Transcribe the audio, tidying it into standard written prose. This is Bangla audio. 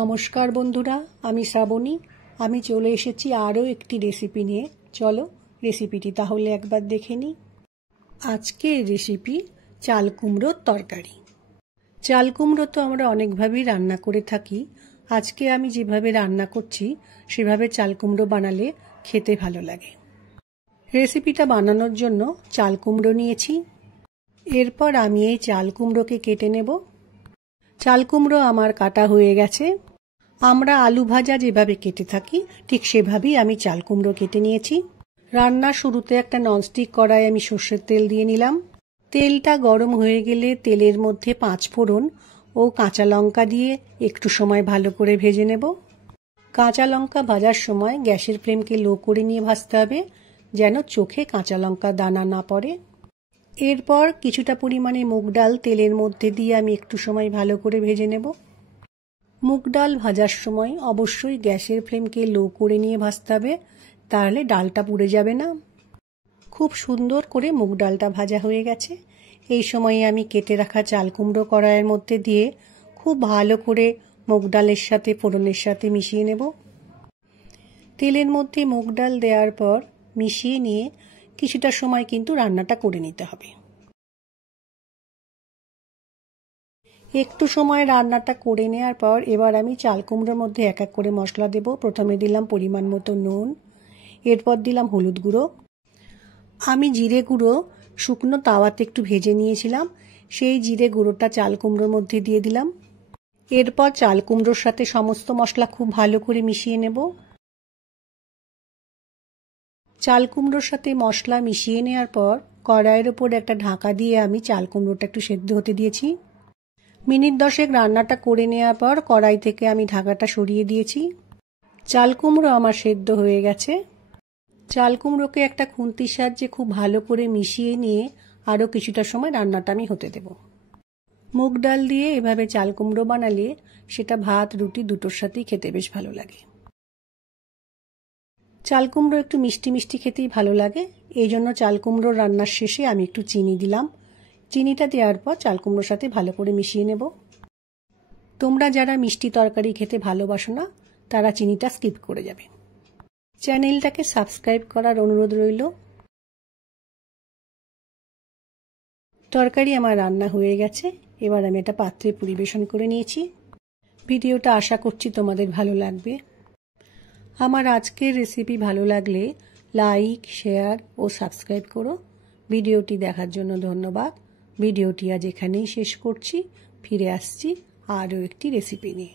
নমস্কার বন্ধুরা, আমি শ্রাবণী। আমি চলে এসেছি আরও একটি রেসিপি নিয়ে। চলো রেসিপিটি তাহলে একবার দেখে নিই। আজকের রেসিপি চাল কুমড়োর তরকারি। চাল কুমড়ো তো আমরা অনেকভাবেই রান্না করে থাকি। আজকে আমি যেভাবে রান্না করছি সেভাবে চাল কুমড়ো বানালে খেতে ভালো লাগে। রেসিপিটা বানানোর জন্য চাল কুমড়ো নিয়েছি। এরপর আমি এই চাল কুমড়োকে কেটে নেব। চাল কুমড়ো আমার কাটা হয়ে গেছে। আমরা আলু ভাজা যেভাবে কেটে থাকি ঠিক সেভাবেই আমি চাল কুমড়ো কেটে নিয়েছি। রান্নার শুরুতে একটা ননস্টিক কড়াই আমি সর্ষের তেল দিয়ে নিলাম। তেলটা গরম হয়ে গেলে তেলের মধ্যে 5 ফোড়ন ও কাঁচা লঙ্কা দিয়ে একটু সময় ভালো করে ভেজে নেব। কাঁচা লঙ্কা ভাজার সময় গ্যাসের ফ্লেমকে লো করে নিয়ে ভাজতে হবে, যেন চোখে কাঁচা লঙ্কা দানা না পড়ে। এরপর কিছুটা পরিমাণে মুগ ডাল তেলের মধ্যে দিয়ে আমি একটু সময় ভালো করে ভেজে নেব। মুগ ডাল ভাজার সময় অবশ্যই গ্যাসের ফ্লেমকে লো করে নিয়ে ভাজতে হবে, তাহলে ডালটা পুড়ে যাবে না। খুব সুন্দর করে মুগ ডালটা ভাজা হয়ে গেছে। এই সময়ে আমি কেটে রাখা চাল কুমড়ো কড়াইয়ের মধ্যে দিয়ে খুব ভালো করে মুগ ডালের সাথে ফোড়নের সাথে মিশিয়ে নেব। তেলের মধ্যে মুগ ডাল দেওয়ার পর মিশিয়ে নিয়ে কিছুটা সময় কিন্তু রান্নাটা করে নিতে হবে। একটু সময় রান্নাটা করে নেওয়ার পর এবার আমি চাল কুমড়োর মধ্যে এক এক করে মশলা দেব। প্রথমে দিলাম পরিমাণ মতো নুন, এরপর দিলাম হলুদ গুঁড়ো। আমি জিরে গুঁড়ো শুকনো তাওয়াতে একটু ভেজে নিয়েছিলাম, সেই জিরে গুঁড়োটা চাল কুমড়োর মধ্যে দিয়ে দিলাম। এরপর চাল কুমড়োর সাথে সমস্ত মশলা খুব ভালো করে মিশিয়ে নেব। চাল কুমড়োর সাথে মশলা মিশিয়ে নেওয়ার পর কড়াইয়ের ওপর একটা ঢাকা দিয়ে আমি চাল কুমড়োটা একটু সেদ্ধ হতে দিয়েছি। মিনিট 10 রান্নাটা করে নেওয়ার পর কড়াই থেকে আমি ঢাকাটা সরিয়ে দিয়েছি। চাল কুমড়ো আমার সেদ্ধ হয়ে গেছে। চাল কুমড়োকে একটা খুন্তির সাহায্যে খুব ভালো করে মিশিয়ে নিয়ে আরও কিছুটা সময় রান্নাটা আমি হতে দেব। মুগ ডাল দিয়ে এভাবে চাল কুমড়ো বানালে সেটা ভাত রুটি দুটোর সাথেই খেতে বেশ ভালো লাগে। চাল কুমড়ো একটু মিষ্টি মিষ্টি খেতেই ভালো লাগে, এই জন্য চাল কুমড়োর রান্নার শেষে আমি একটু চিনি দিলাম। চিনিটা দেওয়ার পর চাল কুমড়োর সাথে ভালো করে মিশিয়ে নেব। তোমরা যারা মিষ্টি তরকারি খেতে ভালোবাসো না তারা চিনিটা স্কিপ করে যাবে। চ্যানেলটাকে সাবস্ক্রাইব করার অনুরোধ রইল। তরকারি আমার রান্না হয়ে গেছে, এবার আমি একটা পাত্রে পরিবেশন করে নিয়েছি। ভিডিওটা আশা করছি তোমাদের ভালো লাগবে। আমার আজকের রেসিপি ভালো লাগলে লাইক, শেয়ার ও সাবস্ক্রাইব করো। ভিডিওটি দেখার জন্য ধন্যবাদ। ভিডিওটি আজ এখানেই শেষ করছি। ফিরে আসছি আরও একটি রেসিপি নিয়ে।